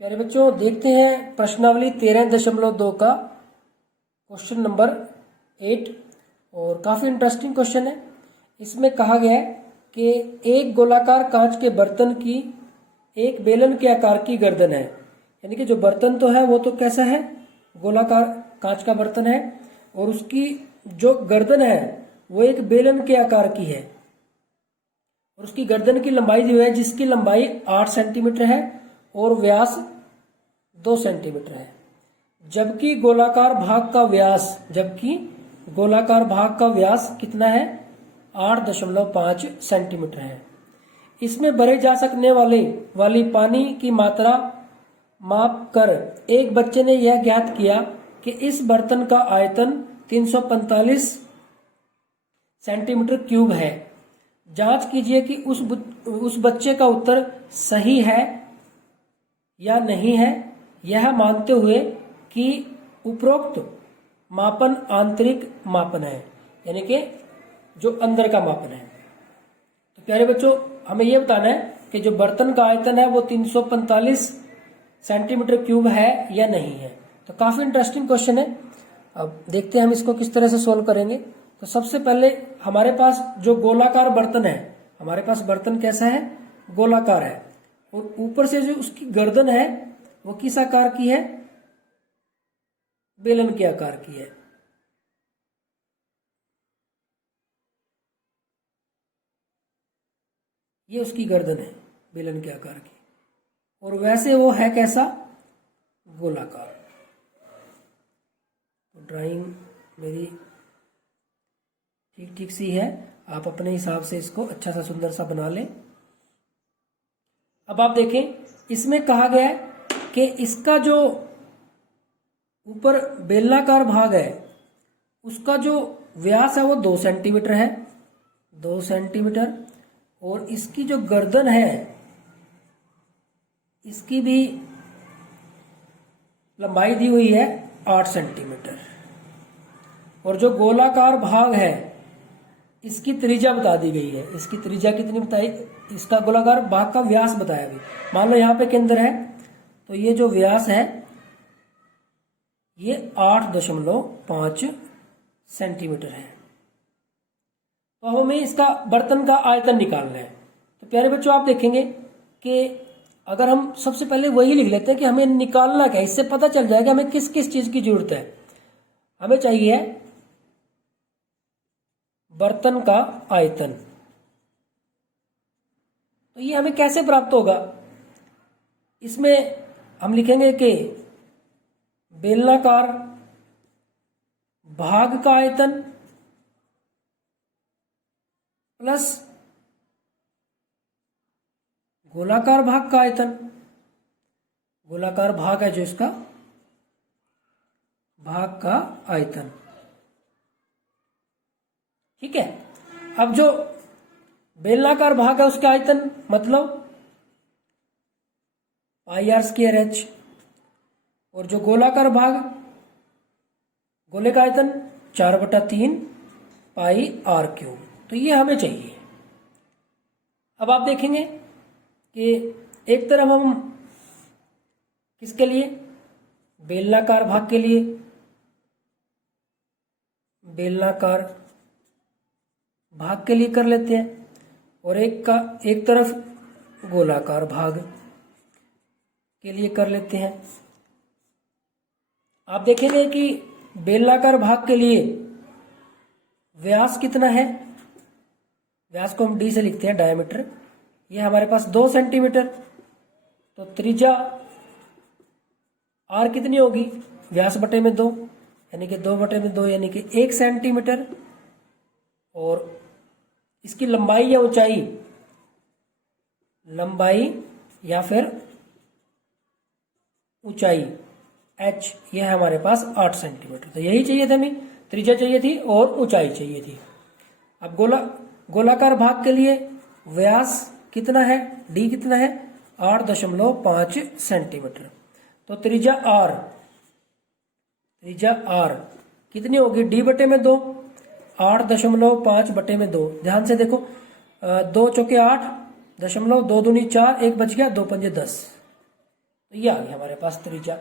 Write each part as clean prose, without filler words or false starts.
प्यारे बच्चों, देखते हैं प्रश्नावली 13.2 का क्वेश्चन नंबर 8। और काफ़ी इंटरेस्टिंग क्वेश्चन है। इसमें कहा गया है कि एक गोलाकार कांच के बर्तन की एक बेलन के आकार की गर्दन है। यानी कि जो बर्तन तो है वो तो कैसा है, गोलाकार कांच का बर्तन है, और उसकी जो गर्दन है वो एक बेलन के आकार की है। और उसकी गर्दन की लंबाई जो है, जिसकी लंबाई 8 सेंटीमीटर है और व्यास 2 सेंटीमीटर है। जबकि गोलाकार भाग का व्यास कितना है, 8.5 सेंटीमीटर है। इसमें भरे जा सकने वाली पानी की मात्रा माप कर एक बच्चे ने यह ज्ञात किया कि इस बर्तन का आयतन 345 सेंटीमीटर क्यूब है। जांच कीजिए कि उस बच्चे का उत्तर सही है या नहीं है, यह मानते हुए कि उपरोक्त मापन आंतरिक मापन है, यानी कि जो अंदर का मापन है। तो प्यारे बच्चों, हमें यह बताना है कि जो बर्तन का आयतन है वो 345 सेंटीमीटर क्यूब है या नहीं है। तो काफी इंटरेस्टिंग क्वेश्चन है। अब देखते हैं हम इसको किस तरह से सोल्व करेंगे। तो सबसे पहले हमारे पास जो गोलाकार बर्तन है, हमारे पास बर्तन कैसा है, गोलाकार है, और ऊपर से जो उसकी गर्दन है वो किस आकार की है, बेलन के आकार की है। ये उसकी गर्दन है बेलन के आकार की, और वैसे वो है कैसा, गोलाकार। तो ड्राइंग मेरी ठीक ठीक सी है, आप अपने हिसाब से इसको अच्छा सा सुंदर सा बना लें। अब आप देखें, इसमें कहा गया है कि इसका जो ऊपर बेलनाकार भाग है उसका जो व्यास है वो 2 सेंटीमीटर है, 2 सेंटीमीटर, और इसकी जो गर्दन है इसकी भी लंबाई दी हुई है 8 सेंटीमीटर, और जो गोलाकार भाग है इसकी त्रिज्या बता दी गई है। इसकी त्रिज्या कितनी बताई, इसका गोलाकार भाग का व्यास बताया गया। मान लो यहाँ पे केंद्र है, तो ये जो व्यास है ये 8.5 सेंटीमीटर है। तो अब हमें इसका बर्तन का आयतन निकालना है। तो प्यारे बच्चों, आप देखेंगे कि अगर हम सबसे पहले वही लिख लेते हैं कि हमें निकालना क्या है, इससे पता चल जाएगा हमें किस किस चीज की जरूरत है। हमें चाहिए बर्तन का आयतन। तो ये हमें कैसे प्राप्त होगा, इसमें हम लिखेंगे कि बेलनाकार भाग का आयतन प्लस गोलाकार भाग का आयतन। गोलाकार भाग है जो इसका भाग का आयतन, ठीक है। अब जो बेलनाकार भाग है उसका आयतन मतलब πr²h, और जो गोलाकार भाग, गोले का आयतन 4/3 πr³। तो ये हमें चाहिए। अब आप देखेंगे कि एक तरफ हम किसके लिए, बेलनाकार भाग के लिए, बेलनाकार भाग के लिए कर लेते हैं, और एक तरफ गोलाकार भाग के लिए कर लेते हैं। आप देखेंगे कि बेलनाकार भाग के लिए व्यास कितना है, व्यास को हम d से लिखते हैं, डायमीटर। ये हमारे पास 2 सेंटीमीटर, तो त्रिज्या r कितनी होगी, व्यास बटे में 2, यानी कि 2/2 यानी कि 1 सेंटीमीटर, और इसकी लंबाई या ऊंचाई, लंबाई या फिर ऊंचाई h, ये है हमारे पास 8 सेंटीमीटर। तो यही चाहिए था हमें, त्रिज्या चाहिए थी और ऊंचाई चाहिए थी। अब गोलाकार भाग के लिए व्यास कितना है, d कितना है, 8.5 सेंटीमीटर। तो त्रिज्या r कितनी होगी, d/2, 8.5/2। ध्यान से देखो, 2 चौके 8, 2 दूनी 4, 1 बच गया, 2 पंजे 10। तो ये आ गया हमारे पास त्रिज्या।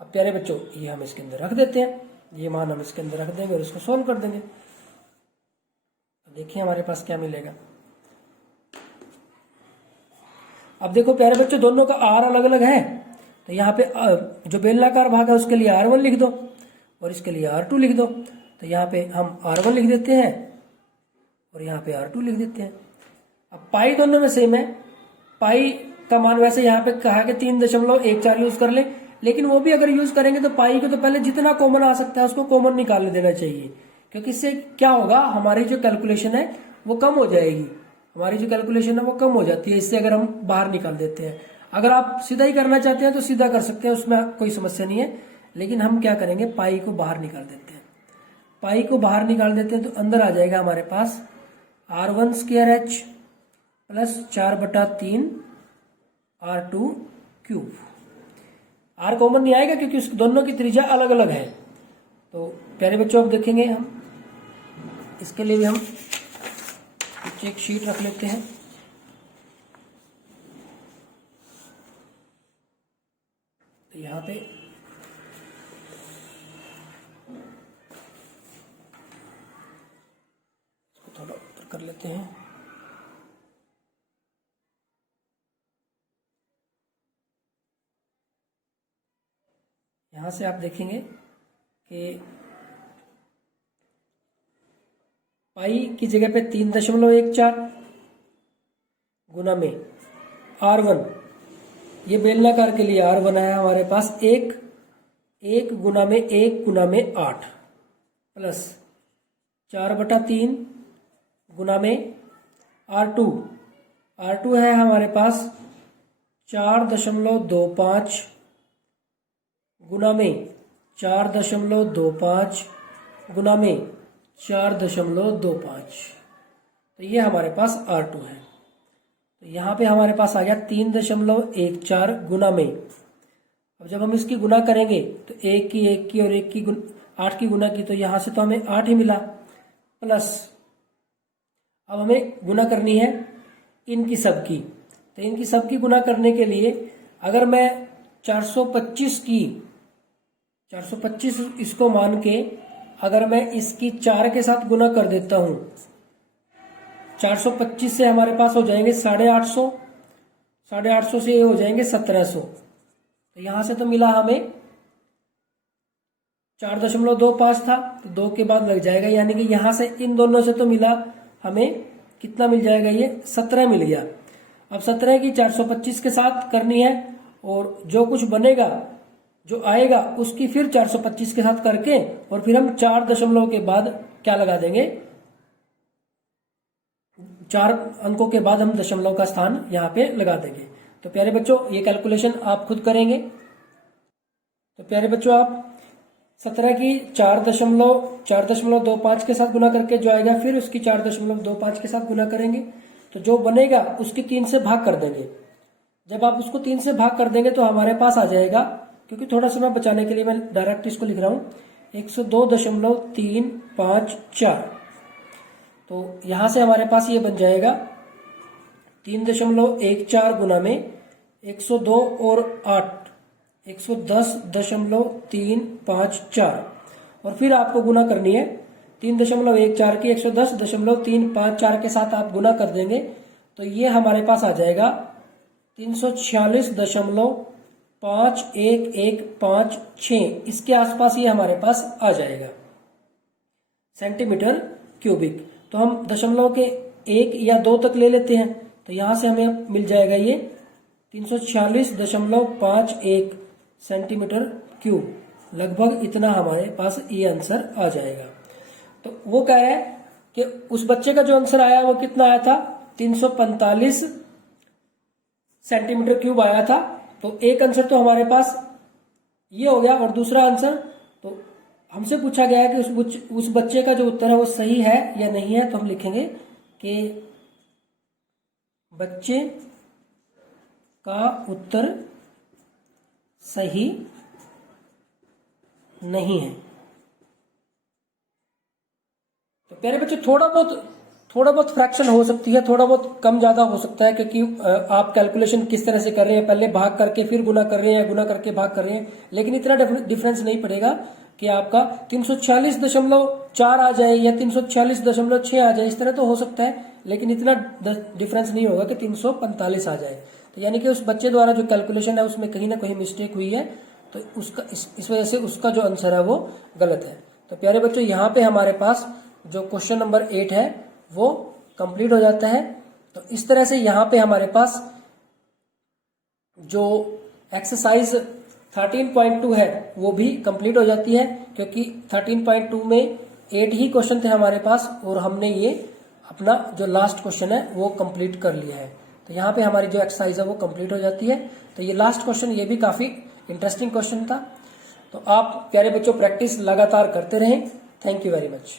अब प्यारे बच्चों ये हम इसके अंदर रख देते हैं, ये मान हम इसके अंदर रख देंगे और इसको सोल्व कर देंगे। तो देखिए हमारे पास क्या मिलेगा। अब देखो प्यारे बच्चों दोनों का आर अलग अलग है, तो यहाँ पे जो बेलनाकार भाग है उसके लिए R1 लिख दो और इसके लिए R2 लिख दो। तो यहाँ पे हम R1 लिख देते हैं और यहाँ पे R2 लिख देते हैं। अब पाई दोनों में सेम है, पाई का मान वैसे यहाँ पे कहा कि 3.14 यूज कर ले, लेकिन वो भी अगर यूज करेंगे तो पाई को तो पहले जितना कॉमन आ सकता है उसको कॉमन निकाल देना चाहिए, क्योंकि इससे क्या होगा हमारी जो कैलकुलेशन है वो कम हो जाएगी, हमारी जो कैलकुलेशन है वो कम हो जाती है इससे अगर हम बाहर निकाल देते हैं। अगर आप सीधा ही करना चाहते हैं तो सीधा कर सकते हैं, उसमें कोई समस्या नहीं है, लेकिन हम क्या करेंगे पाई को बाहर निकाल देते हैं। पाई को बाहर निकाल देते हैं तो अंदर आ जाएगा हमारे पास R1 square H plus 4/3 R2 cube. R common नहीं आएगा क्योंकि उस दोनों की त्रिज्या अलग अलग है। तो प्यारे बच्चों अब देखेंगे हम इसके लिए भी हम एक शीट रख लेते हैं। तो यहाँ पे इसको थोड़ा ऊपर कर लेते हैं। यहाँ से आप देखेंगे कि पाई की जगह पे 3.14 गुना में R1, ये बेलनाकार के लिए R1 है हमारे पास 1 गुना में 1 गुना में 8 प्लस 4/3 गुना में R2 है हमारे पास 4.25 गुना में 4.25 गुना में 4.25। तो ये हमारे पास R2 है। तो यहाँ पे हमारे पास आ गया 3.14 गुना में। अब जब हम इसकी गुना करेंगे तो 1 की और 8 की गुना की, तो यहाँ से तो हमें 8 ही मिला, प्लस अब हमें गुना करनी है इनकी सबकी। तो इनकी सबकी गुना करने के लिए अगर मैं 425 इसको मान के अगर मैं इसकी 4 के साथ गुना कर देता हूं, 425 से हमारे पास हो जाएंगे 850, 850 से ये हो जाएंगे 1700। तो यहां से तो मिला हमें 4.25 था, तो 2 के बाद लग जाएगा, यानी कि यहां से इन दोनों से तो मिला हमें कितना मिल जाएगा, ये 17 मिल गया। अब 17 की 425 के साथ करनी है और जो कुछ बनेगा जो आएगा उसकी फिर 425 के साथ करके और फिर हम 4 दशमलव के बाद क्या लगा देंगे, 4 अंकों के बाद हम दशमलव का स्थान यहाँ पे लगा देंगे। तो प्यारे बच्चों ये कैलकुलेशन आप खुद करेंगे। तो प्यारे बच्चों आप 17 की 4.25 के साथ गुना करके जो आएगा फिर उसकी 4.25 के साथ गुना करेंगे, तो जो बनेगा उसकी 3 से भाग कर देंगे। जब आप उसको 3 से भाग कर देंगे तो हमारे पास आ जाएगा, क्योंकि थोड़ा समय बचाने के लिए मैं डायरेक्ट इसको लिख रहा हूं, 102.354। तो यहां से हमारे पास ये बन जाएगा 3.14 गुना में 102 और 8 110.354 और फिर आपको गुना करनी है 3.14 की 110.354 के साथ आप गुना कर देंगे, तो ये हमारे पास आ जाएगा 346.51156, इसके आसपास ये हमारे पास आ जाएगा सेंटीमीटर क्यूबिक। तो हम दशमलव के 1 या 2 तक ले लेते हैं, तो यहां से हमें मिल जाएगा ये 346.51 सेंटीमीटर क्यूब, लगभग इतना हमारे पास ये आंसर आ जाएगा। तो वो कह रहा है कि उस बच्चे का जो आंसर आया वो कितना आया था, 345 सेंटीमीटर क्यूब आया था। तो एक आंसर तो हमारे पास ये हो गया, और दूसरा आंसर तो हमसे पूछा गया है कि उस बच्चे का जो उत्तर है वो सही है या नहीं है। तो हम लिखेंगे कि बच्चे का उत्तर सही नहीं है। तो प्यारे बच्चे थोड़ा थोड़ा बहुत फ्रैक्शन हो सकती है, थोड़ा बहुत कम ज्यादा हो सकता है, क्योंकि आप कैलकुलेशन किस तरह से कर रहे हैं, पहले भाग करके फिर गुना कर रहे हैं या गुना करके भाग कर रहे हैं, लेकिन इतना डिफरेंस नहीं पड़ेगा कि आपका 346.4 आ जाए या 346.6 आ जाए, इस तरह तो हो सकता है, लेकिन इतना डिफरेंस नहीं होगा कि 345 आ जाए। तो यानी कि उस बच्चे द्वारा जो कैलकुलेशन है उसमें कहीं ना कहीं मिस्टेक हुई है, तो उसका इस वजह से उसका जो आंसर है वो गलत है। तो प्यारे बच्चों, यहाँ पे हमारे पास जो क्वेश्चन नंबर 8 है वो कंप्लीट हो जाता है। तो इस तरह से यहाँ पे हमारे पास जो एक्सरसाइज 13.2 है वो भी कंप्लीट हो जाती है, क्योंकि 13.2 में 8 ही क्वेश्चन थे हमारे पास और हमने ये अपना जो लास्ट क्वेश्चन है वो कंप्लीट कर लिया है। तो यहाँ पे हमारी जो एक्सरसाइज है वो कंप्लीट हो जाती है। तो ये लास्ट क्वेश्चन ये भी काफी इंटरेस्टिंग क्वेश्चन था। तो आप प्यारे बच्चों प्रैक्टिस लगातार करते रहें। Thank you very much.